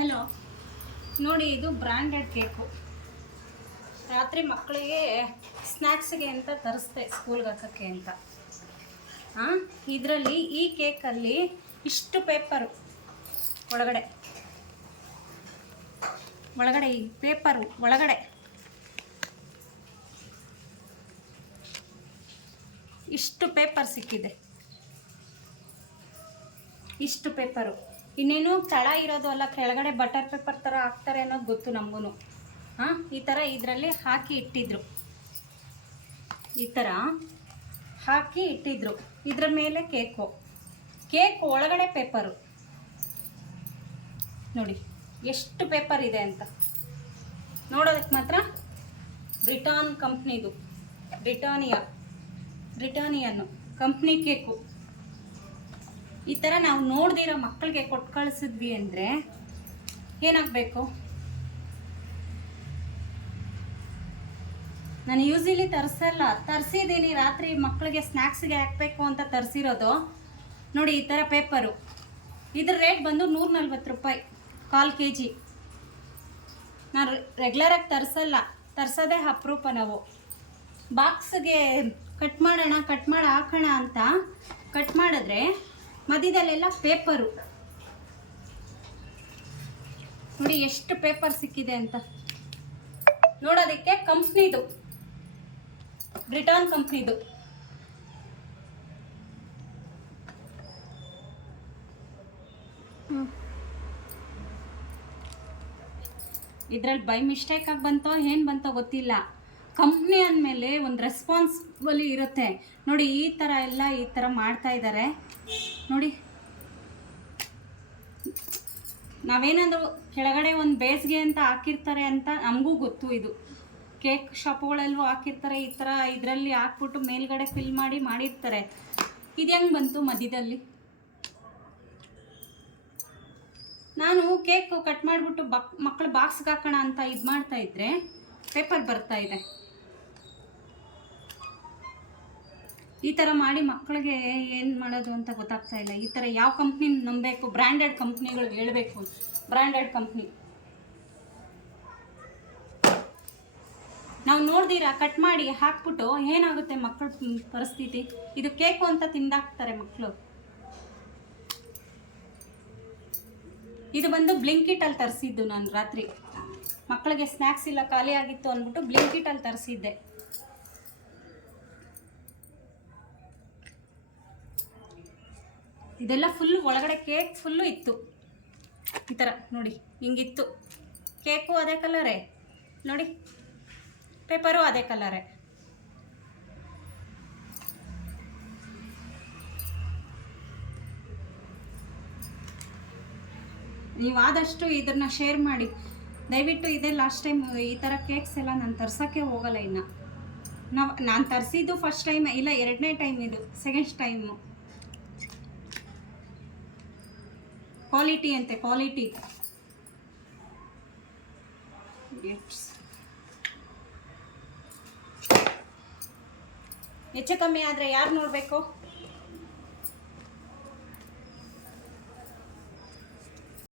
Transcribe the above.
Hello. ನೋಡಿ, ಇದು branded cake. ರಾತ್ರಿ ಮಕ್ಕಳಿಗೆ ಸ್ನ್ಯಾಕ್ಸ್ಗೆ ಅಂತ ತರಿಸ್ದೆ ಸ್ಕೂಲ್ಗೆ ಹಾಕೋಕ್ಕೆ ಅಂತ. ಹಾಂ ಇದರಲ್ಲಿ ಈ ಕೇಕಲ್ಲಿ ಇಷ್ಟು ಪೇಪರು ಒಳಗಡೆ. ಒಳಗಡೆ ಈ ಪೇಪರು ಒಳಗಡೆ. ಇಷ್ಟು ಪೇಪರ್ ಸಿಕ್ಕಿದೆ. ಇಷ್ಟು ಪೇಪರು. ಇನ್ನೇನು ತಳ ಇರೋದು ಅಲ್ಲ, ಕೆಳಗಡೆ ಬಟರ್ ಪೇಪರ್ ಥರ ಹಾಕ್ತಾರೆ ಅನ್ನೋದು ಗೊತ್ತು ನಮಗೂ ಹಾಂ, ಈ ಥರ ಇದರಲ್ಲಿ ಹಾಕಿ ಇಟ್ಟಿದ್ರು. ಈ ಥರ ಹಾಕಿ ಇಟ್ಟಿದ್ರು. ಇದ್ರ ಮೇಲೆ ಕೇಕು. ಕೇಕ್ ಒಳಗಡೆ ಪೇಪರು ನೋಡಿ, ಎಷ್ಟು ಪೇಪರ್ ಇದೆ ಅಂತ. ನೋಡೋದಕ್ಕೆ ಮಾತ್ರ ಬ್ರಿಟಾನ್ ಕಂಪ್ನಿದು. ಬ್ರಿಟಾನಿಯಾ. ಬ್ರಿಟಾನಿಯನ್ನು. Company cake. ಈ ಥರ ನಾವು ನೋಡ್ದಿರೋ ಮಕ್ಕಳಿಗೆ ಕೊಟ್ಟು ಕಳಿಸಿದ್ವಿ ಅಂದರೆ ಏನಾಗಬೇಕು? ನಾನು ಯೂಸಿಲಿ ತರಿಸಲ್ಲ. ತರಿಸಿದ್ದೀನಿ, ರಾತ್ರಿ ಮಕ್ಕಳಿಗೆ ಸ್ನ್ಯಾಕ್ಸ್ಗೆ ಹಾಕಬೇಕು ಅಂತ ತರಿಸಿರೋದು. ನೋಡಿ, ಈ ಥರ ಪೇಪರು ಇದ್ರ ರೇಟ್ ಬಂದು ನೂರ ನಲ್ವತ್ತು ರೂಪಾಯಿ, ಕಾಲು ಕೆ ಜಿ ನಾನು ರೆಗ್ಯುಲರಾಗಿ ತರಿಸಲ್ಲ. ತರಿಸೋದೇ ಅಪರೂಪ ನಾವು. ಬಾಕ್ಸ್ಗೆ ಕಟ್ ಮಾಡೋಣ ಕಟ್ ಮಾಡಿ ಹಾಕೋಣ ಅಂತ ಕಟ್ ಮಾಡಿದ್ರೆ ಮಧ್ಯದಲ್ಲೆಲ್ಲ ಪೇಪರು ನೋಡಿ ಎಷ್ಟು ಪೇಪರ್ ಸಿಕ್ಕಿದೆ ಅಂತ. ನೋಡೋದಕ್ಕೆ ಕಂಪ್ನಿದು ಬ್ರಿಟನ್ ಕಂಪ್ನಿದು ಇದ್ರಲ್ಲಿ ಬೈ ಮಿಸ್ಟೇಕ್ ಆಗಿ ಬಂತೋ ಏನು ಬಂತೋ ಗೊತ್ತಿಲ್ಲ. ಕಂಪ್ನಿ ಅಂದಮೇಲೆ ಒಂದು ರೆಸ್ಪಾನ್ಸಿಬಲಿ ಇರುತ್ತೆ. ನೋಡಿ, ಈ ಥರ ಎಲ್ಲ ಈ ಥರ ಮಾಡ್ತಾ ಇದ್ದಾರೆ ನೋಡಿ. ನಾವೇನಾದರೂ ಕೆಳಗಡೆ ಒಂದು ಬೇಸಿಗೆ ಅಂತ ಹಾಕಿರ್ತಾರೆ ಅಂತ ನಮಗೂ ಗೊತ್ತು ಇದು. ಕೇಕ್ ಶಾಪ್ಗಳಲ್ಲೂ ಹಾಕಿರ್ತಾರೆ, ಈ ಥರ ಇದರಲ್ಲಿ ಹಾಕ್ಬಿಟ್ಟು ಮೇಲ್ಗಡೆ ಫಿಲ್ ಮಾಡಿ ಮಾಡಿರ್ತಾರೆ. ಇದು ಹೆಂಗೆ ಬಂತು ಮಧ್ಯದಲ್ಲಿ? ನಾನು ಕೇಕ್ ಕಟ್ ಮಾಡಿಬಿಟ್ಟು ಬಕ್ ಮಕ್ಕಳು ಬಾಕ್ಸ್ಗೆ ಹಾಕೋಣ ಅಂತ ಇದು ಮಾಡ್ತಾ ಇದ್ರೆ ಪೇಪರ್ ಬರ್ತಾ ಇದೆ. ಈ ಥರ ಮಾಡಿ ಮಕ್ಕಳಿಗೆ ಏನು ಮಾಡೋದು ಅಂತ ಗೊತ್ತಾಗ್ತಾ ಇಲ್ಲ. ಈ ಥರ ಯಾವ ಕಂಪ್ನಿ ನಂಬಬೇಕು ಬ್ರ್ಯಾಂಡೆಡ್ ಕಂಪ್ನಿಗಳು ಹೇಳಬೇಕು. ಬ್ರ್ಯಾಂಡೆಡ್ ಕಂಪ್ನಿ ನಾವು ನೋಡ್ದಿರಾ ಕಟ್ ಮಾಡಿ ಹಾಕ್ಬಿಟ್ಟು ಏನಾಗುತ್ತೆ ಮಕ್ಕಳ ಪರಿಸ್ಥಿತಿ? ಇದು ಕೇಕು ಅಂತ ತಿಂದಾಕ್ತಾರೆ ಮಕ್ಕಳು ಇದು ಬಂದು ಬ್ಲಿಂಕಿಟಲ್ಲಿ ತರಿಸಿದ್ದು ನಾನು ರಾತ್ರಿ. ಮಕ್ಕಳಿಗೆ ಸ್ನ್ಯಾಕ್ಸ್ ಇಲ್ಲ, ಖಾಲಿ ಆಗಿತ್ತು ಅಂದ್ಬಿಟ್ಟು ಬ್ಲಿಂಕಿಟಲ್ಲಿ ತರಿಸಿದ್ದೆ. ಇದೆಲ್ಲ ಫುಲ್ ಒಳಗಡೆ ಕೇಕ್ ಫುಲ್ಲು ಇತ್ತು. ಈ ಥರ ನೋಡಿ, ಹಿಂಗಿತ್ತು. ಕೇಕು ಅದೇ ಕಲರೇ ನೋಡಿ ಪೇಪರು ಅದೇ ಕಲರೇ ನೀವು ಆದಷ್ಟು ಇದನ್ನ ಶೇರ್ ಮಾಡಿ. ದಯವಿಟ್ಟು ಇದೇ ಲಾಸ್ಟ್ ಟೈಮ್ ಈ ಥರ ಕೇಕ್ಸ್ ಎಲ್ಲ ನಾನು ತರ್ಸೋಕ್ಕೆ ಹೋಗಲ್ಲ ಇನ್ನು. ನಾವು, ನಾನು ತರಿಸಿದ್ದು ಫಸ್ಟ್ ಟೈಮ್ ಇಲ್ಲ ಎರಡನೇ ಟೈಮ್ ಇದು ಸೆಕೆಂಡ್ ಟೈಮು ಕ್ವಾಲಿಟಿ ಅಂತೆ ಕ್ವಾಲಿಟಿ ಹೆಚ್ಚು ಕಮ್ಮಿ ಆದರೆ ಯಾರು ನೋಡಬೇಕು?